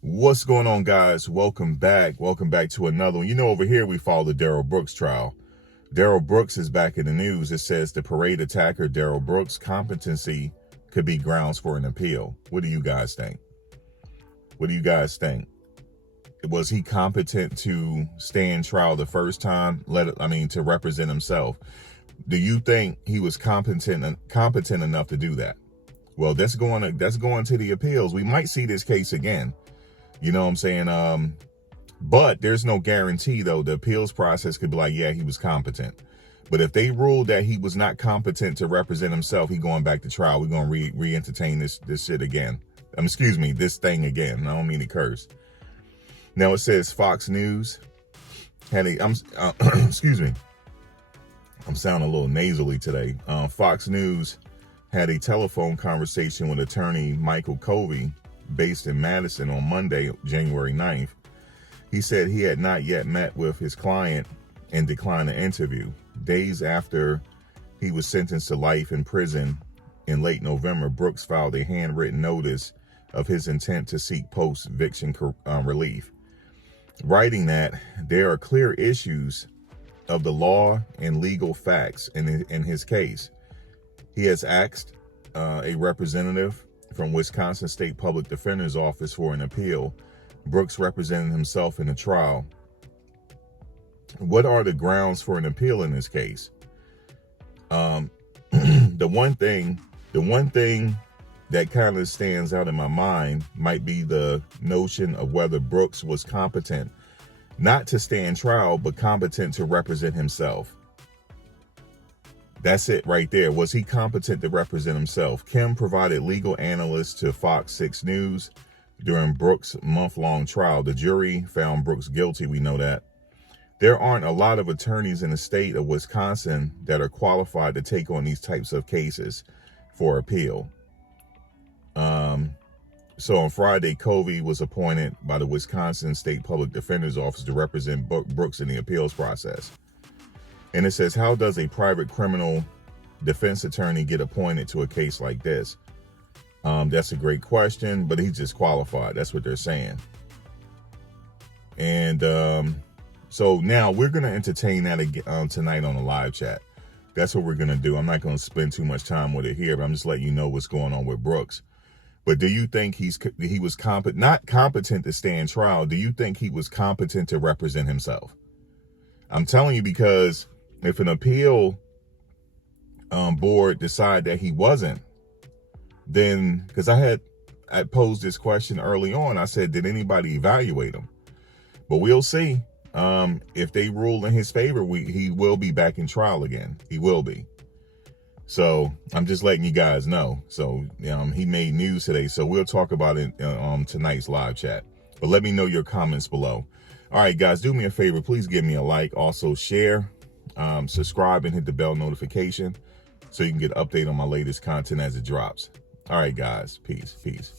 What's going on, guys? Welcome back to another one. Over here we follow the Darrell Brooks trial. Darrell Brooks is back in the news. It says the parade attacker Darrell Brooks' competency could be grounds for an appeal. What do you guys think? Was he competent to stand trial the first time? To represent himself. Do you think he was competent enough to do that? Well, that's going to the appeals. We might see this case again. You know what I'm saying? But there's no guarantee, though. The appeals process could be like, yeah, he was competent. But if they ruled that he was not competent to represent himself, he going back to trial. We're going to re-entertain this shit again. This thing again. I don't mean to curse. Now it says Fox News had excuse me. I'm sounding a little nasally today. Fox News had a telephone conversation with attorney Michael Covey, based in Madison, on Monday, January 9th. He said he had not yet met with his client and declined the interview. Days after he was sentenced to life in prison in late November, Brooks filed a handwritten notice of his intent to seek post-eviction relief, writing that there are clear issues of the law and legal facts in his case. He has asked a representative from Wisconsin State Public Defender's Office for an appeal. Brooks represented himself in the trial. What are the grounds for an appeal in this case? The one thing that kind of stands out in my mind might be the notion of whether Brooks was competent, not to stand trial, but competent to represent himself. That's it right there. Was he competent to represent himself? Kim provided legal analyst to Fox 6 News during Brooks' month-long trial. The jury found Brooks guilty. We know that. There aren't a lot of attorneys in the state of Wisconsin that are qualified to take on these types of cases for appeal. So on Friday, Covey was appointed by the Wisconsin State Public Defender's Office to represent Brooks in the appeals process. And it says, how does a private criminal defense attorney get appointed to a case like this? That's a great question, but he's just qualified. That's what they're saying. And so now we're going to entertain that again, tonight on the live chat. That's what we're going to do. I'm not going to spend too much time with it here, but I'm just letting you know what's going on with Brooks. But do you think he was not competent to stand trial? Do you think he was competent to represent himself? I'm telling you, because if an appeal board decide that he wasn't, then, because I posed this question early on, I said, did anybody evaluate him? But we'll see. If they rule in his favor, he will be back in trial again. He will be. So I'm just letting you guys know. So he made news today. So we'll talk about it on tonight's live chat. But let me know your comments below. All right, guys, do me a favor. Please give me a like. Also share, subscribe, and hit the bell notification so you can get an update on my latest content as it drops. All right, guys. Peace.